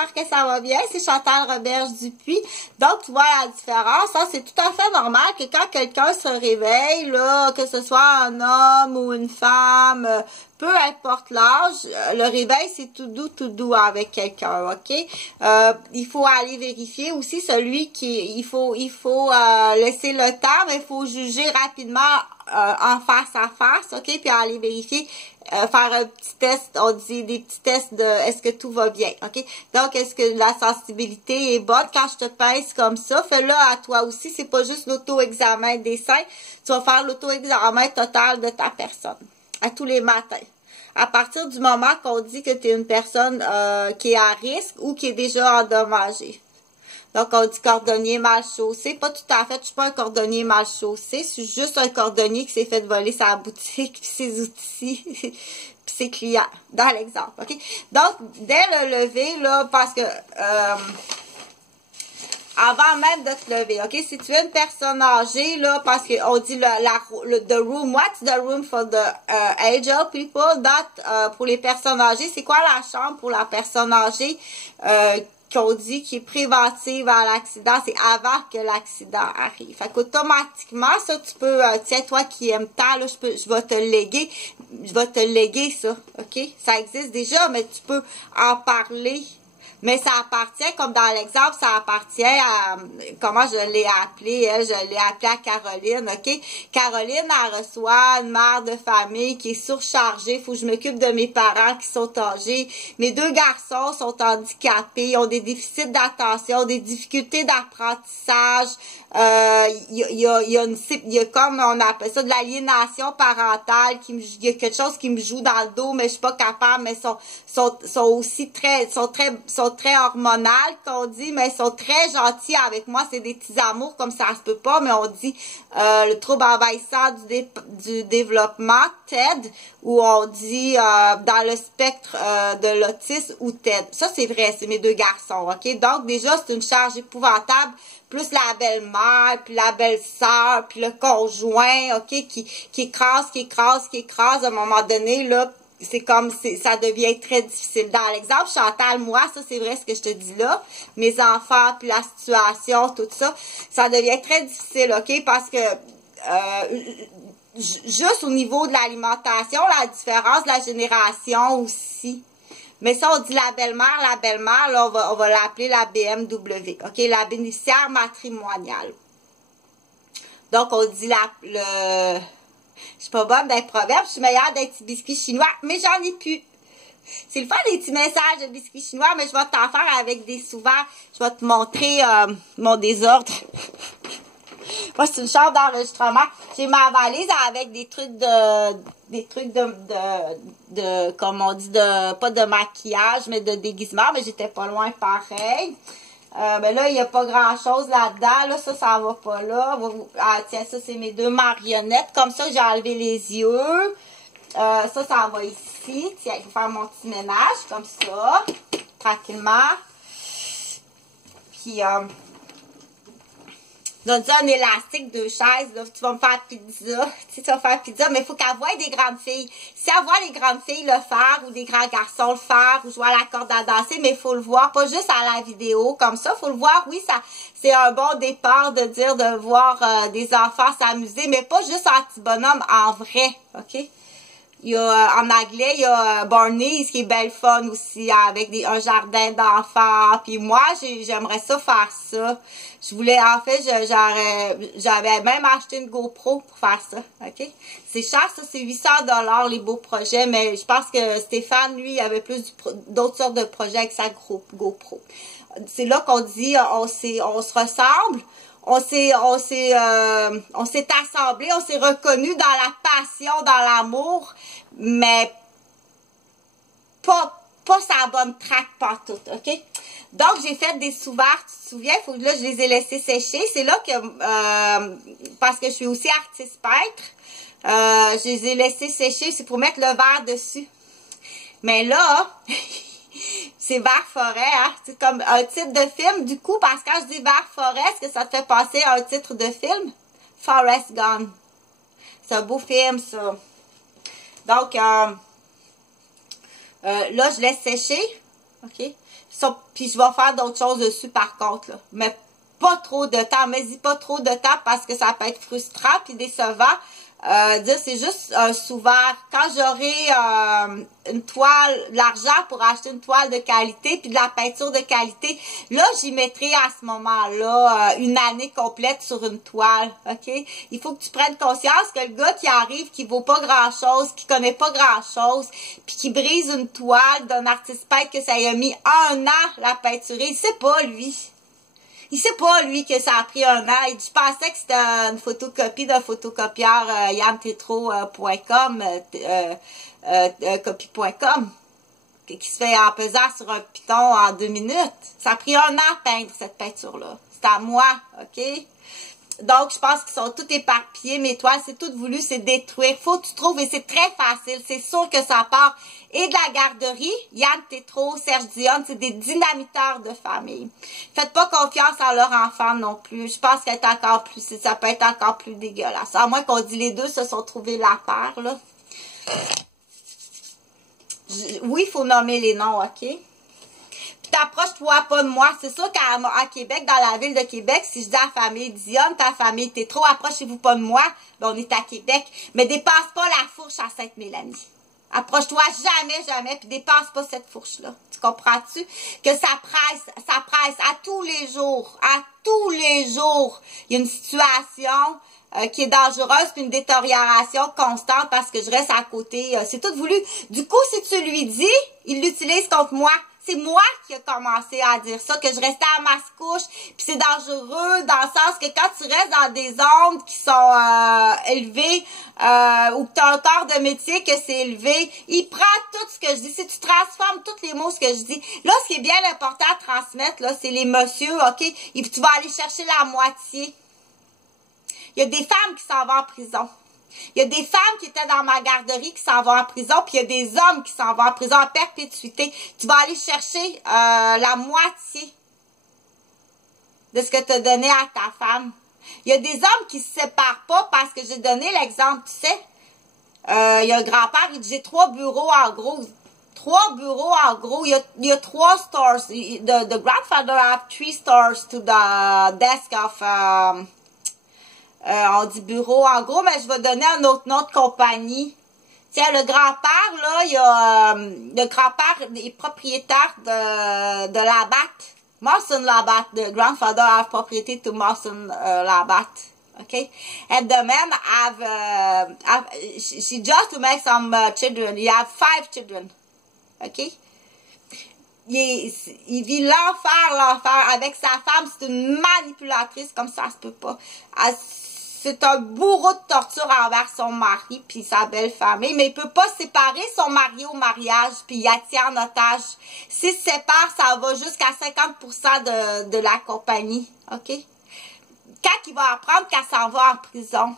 j'espère que ça va bien. C'est Chantal Roberge-Dupuis. Donc, tu vois la différence. Hein? C'est tout à fait normal que quand quelqu'un se réveille, là, que ce soit un homme ou une femme, peu importe l'âge, le réveil, c'est tout doux avec quelqu'un, ok? Il faut aller vérifier aussi celui qui... Il faut laisser le temps, mais il faut juger rapidement en face à face, ok? Puis aller vérifier, faire un petit test, on dit des petits tests de est-ce que tout va bien, ok? Donc, est-ce que la sensibilité est bonne? Quand je te pince comme ça, fais-le à toi aussi. C'est pas juste l'auto-examen des seins. Tu vas faire l'auto-examen total de ta personne. À tous les matins. À partir du moment qu'on dit que tu es une personne qui est à risque ou qui est déjà endommagée. Donc, on dit cordonnier mal chaussé. Pas tout à fait, je suis pas un cordonnier mal chaussé. Je suis juste un cordonnier qui s'est fait voler sa boutique, puis ses outils, puis ses clients, dans l'exemple, ok? Donc, dès le lever, là, parce que... avant même de te lever, ok? Si tu es une personne âgée, là, parce qu'on dit the room, what's the room for the aged people? That, pour les personnes âgées, c'est quoi la chambre pour la personne âgée qu'on dit qui est préventive à l'accident? C'est avant que l'accident arrive. Fait qu'automatiquement, ça, tu peux, tiens, toi qui aimes tant, là, je vais te léguer ça, ok? Ça existe déjà, mais tu peux en parler. Mais ça appartient, comme dans l'exemple, ça appartient à, comment je l'ai appelé, elle, je l'ai appelé à Caroline, ok? Caroline, elle reçoit une mère de famille qui est surchargée, faut que je m'occupe de mes parents qui sont âgés. Mes deux garçons sont handicapés, ont des déficits d'attention, des difficultés d'apprentissage, il y a comme, on appelle ça de l'aliénation parentale, il y a quelque chose qui me joue dans le dos, mais je suis pas capable, mais sont aussi sont très hormonales, qu'on dit, mais sont très gentils avec moi, c'est des petits amours, comme ça se peut pas, mais on dit, le trouble envahissant du développement, TED, ou on dit, dans le spectre de l'autisme, ou TED. Ça, c'est vrai, c'est mes deux garçons, ok? Donc, déjà, c'est une charge épouvantable, plus la belle-mère, puis la belle-sœur, puis le conjoint, ok, qui écrase, à un moment donné, là, c'est comme, ça devient très difficile. Dans l'exemple, Chantal, moi, ça, c'est vrai ce que je te dis là, mes enfants, puis la situation, tout ça, ça devient très difficile, ok, parce que, juste au niveau de l'alimentation, la différence de la génération aussi. Mais ça, on dit la belle-mère, là, on va l'appeler la BMW, ok, la bénéficiaire matrimoniale. Donc, on dit je suis pas bonne d'être proverbe, je suis meilleure d'être petits biscuits chinois, mais j'en ai plus. C'est le fun des petits messages de biscuits chinois, mais je vais t'en faire avec des souvent, je vais te montrer mon désordre. Moi, c'est une chambre d'enregistrement. J'ai ma valise avec des trucs comme on dit, pas de maquillage, mais de déguisement, mais j'étais pas loin pareil. Ben là, il n'y a pas grand-chose là-dedans. Là, ça va pas là. Ah, tiens, ça, c'est mes deux marionnettes. Comme ça, j'ai enlevé les yeux. Ça va ici. Tiens, je vais faire mon petit ménage, comme ça. Tranquillement. Puis, ils ont dit un élastique, deux chaises, là, tu vas me faire pizza, tu vas faire pizza, mais il faut qu'elle voie des grandes filles. Si elle voit les grandes filles le faire, ou des grands garçons le faire, ou jouer à la corde à danser, mais il faut le voir, pas juste à la vidéo, comme ça, il faut le voir, oui, ça, c'est un bon départ de dire, de voir des enfants s'amuser, mais pas juste en petit bonhomme, en vrai, ok? Il y a, en anglais, il y a Barney's qui est belle fun aussi, avec un jardin d'enfants. Puis moi, j'aimerais ça faire ça. Je voulais, en fait, j'avais même acheté une GoPro pour faire ça, ok? C'est cher, ça, c'est 800 $, les beaux projets, mais je pense que Stéphane, lui, il avait plus d'autres sortes de projets avec sa GoPro. C'est là qu'on dit, on se ressemble. On s'est assemblés, on s'est reconnus dans la passion, dans l'amour, mais pas sa bonne traque partout, ok? Donc, j'ai fait des sous-verts, tu te souviens, faut que là, je les ai laissés sécher. C'est là que, parce que je suis aussi artiste peintre, je les ai laissés sécher, c'est pour mettre le verre dessus. Mais là... c'est vert forêt, hein? C'est comme un titre de film. Du coup, parce que quand je dis vert forêt, est-ce que ça te fait penser à un titre de film? Forrest Gump. C'est un beau film, ça. Donc, là, je laisse sécher. OK? Puis je vais faire d'autres choses dessus par contre, là. Mais pas trop de temps. Mais dis pas trop de temps parce que ça peut être frustrant puis décevant. Dire c'est juste un sous-verre. Quand j'aurai une toile, de l'argent pour acheter une toile de qualité puis de la peinture de qualité, là j'y mettrai à ce moment-là une année complète sur une toile, ok? Il faut que tu prennes conscience que le gars qui arrive, qui vaut pas grand-chose, qui connaît pas grand-chose, puis qui brise une toile d'un artiste peintre que ça y a mis 1 an la peinturer, il sait pas lui. Il sait pas, lui, que ça a pris 1 an. Je pensais que c'était une photocopie d'un photocopieur yamtetro.com, copie.com, qui se fait en pesant sur un piton en 2 minutes. Ça a pris 1 an à peindre cette peinture-là. C'est à moi, OK? Donc, je pense qu'ils sont tous éparpillés. Mes toiles, c'est tout voulu, c'est détruire. Faut que tu trouves, et c'est très facile. C'est sûr que ça part. Et de la garderie, Yann Tétrault, Serge Dionne, c'est des dynamiteurs de famille. Faites pas confiance à leur enfant non plus. Je pense qu'elle est encore plus, ça peut être encore plus dégueulasse. À moins qu'on dise les deux se sont trouvés la paire, là. Oui, il faut nommer les noms, OK? T'approches-toi pas de moi. C'est sûr qu'à Québec, dans la ville de Québec, si je dis à la famille Dionne, ta famille Tétrault, approchez-vous pas de moi, ben on est à Québec. Mais dépasse pas la fourche à Sainte-Mélanie. Approche-toi jamais, puis dépasse pas cette fourche-là. Tu comprends-tu? Que ça presse à tous les jours. Il y a une situation qui est dangereuse, puis une détérioration constante parce que je reste à côté. C'est tout voulu. Du coup, si tu lui dis, il l'utilise contre moi. C'est moi qui ai commencé à dire ça, que je restais à Mascouche, puis c'est dangereux dans le sens que quand tu restes dans des ondes qui sont élevées, ou que tu as un tort de métier que c'est élevé, il prend tout ce que je dis. Si tu transformes tous les mots, ce que je dis, là, ce qui est bien important à transmettre, là, c'est les messieurs, OK? Et puis tu vas aller chercher la moitié. Il y a des femmes qui s'en vont en prison. Il y a des femmes qui étaient dans ma garderie qui s'en vont en prison, puis il y a des hommes qui s'en vont en prison en perpétuité. Tu vas aller chercher la moitié de ce que tu as donné à ta femme. Il y a des hommes qui se séparent pas parce que j'ai donné l'exemple, tu sais. Il y a un grand-père, il dit, j'ai 3 bureaux en gros. 3 bureaux en gros. Il y a 3 stores. The grandfather have 3 stores to the desk of... on dit bureau. En gros, mais je vais donner un autre nom de compagnie. Tiens, le grand-père, là, il y a le grand-père est propriétaire de Labatt. Mawson Labatt. The grandfather have propriété to Mawson Labatt. Okay? And the man she just to make some children. He have 5 children. Okay? Il vit l'enfer avec sa femme. C'est une manipulatrice, comme ça se peut pas. C'est un bourreau de torture envers son mari puis sa belle famille, mais il peut pas séparer son mari au mariage puis il la tient en otage. S'il se sépare, ça va jusqu'à 50% de la compagnie, OK? Quand il va apprendre qu'elle s'en va en prison,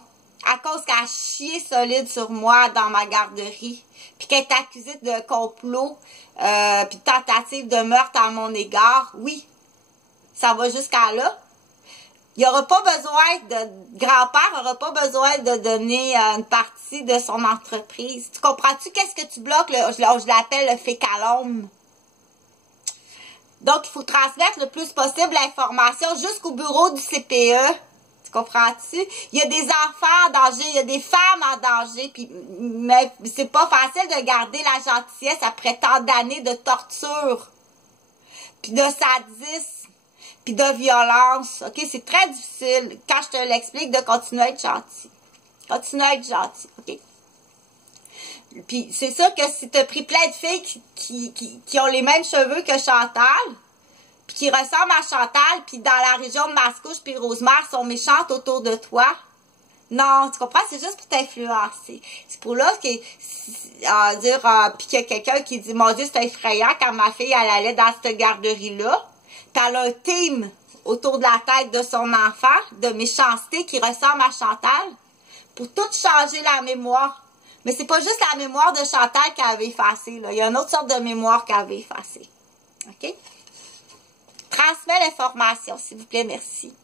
à cause qu'elle a chié solide sur moi dans ma garderie, puis qu'elle est accusée de complot, puis de tentative de meurtre à mon égard, oui, ça va jusqu'à là. Il n'y aura pas besoin de grand-père, n'aura pas besoin de donner une partie de son entreprise. Tu comprends-tu qu'est-ce que tu bloques? Je l'appelle le fécalome. Donc, il faut transmettre le plus possible l'information jusqu'au bureau du CPE. Tu comprends-tu? Il y a des enfants en danger, il y a des femmes en danger, puis mais c'est pas facile de garder la gentillesse après tant d'années de torture, puis de sadisme, puis de violence, OK? C'est très difficile, quand je te l'explique, de continuer à être gentil. Continuer à être gentil, OK? Puis c'est sûr que si tu as pris plein de filles qui ont les mêmes cheveux que Chantal, puis qui ressemblent à Chantal, puis dans la région de Mascouche puis Rosemère sont méchantes autour de toi, non, tu comprends? C'est juste pour t'influencer. C'est pour là que, puis qu'il y a quelqu'un qui dit, mon Dieu, c'est effrayant quand ma fille, elle allait dans cette garderie-là. Puis elle a un team autour de la tête de son enfant, de méchanceté qui ressemble à Chantal, pour tout changer la mémoire. Mais c'est pas juste la mémoire de Chantal qu'elle avait effacée, là. Il y a une autre sorte de mémoire qu'elle avait effacée. OK? Transmets l'information, s'il vous plaît, merci.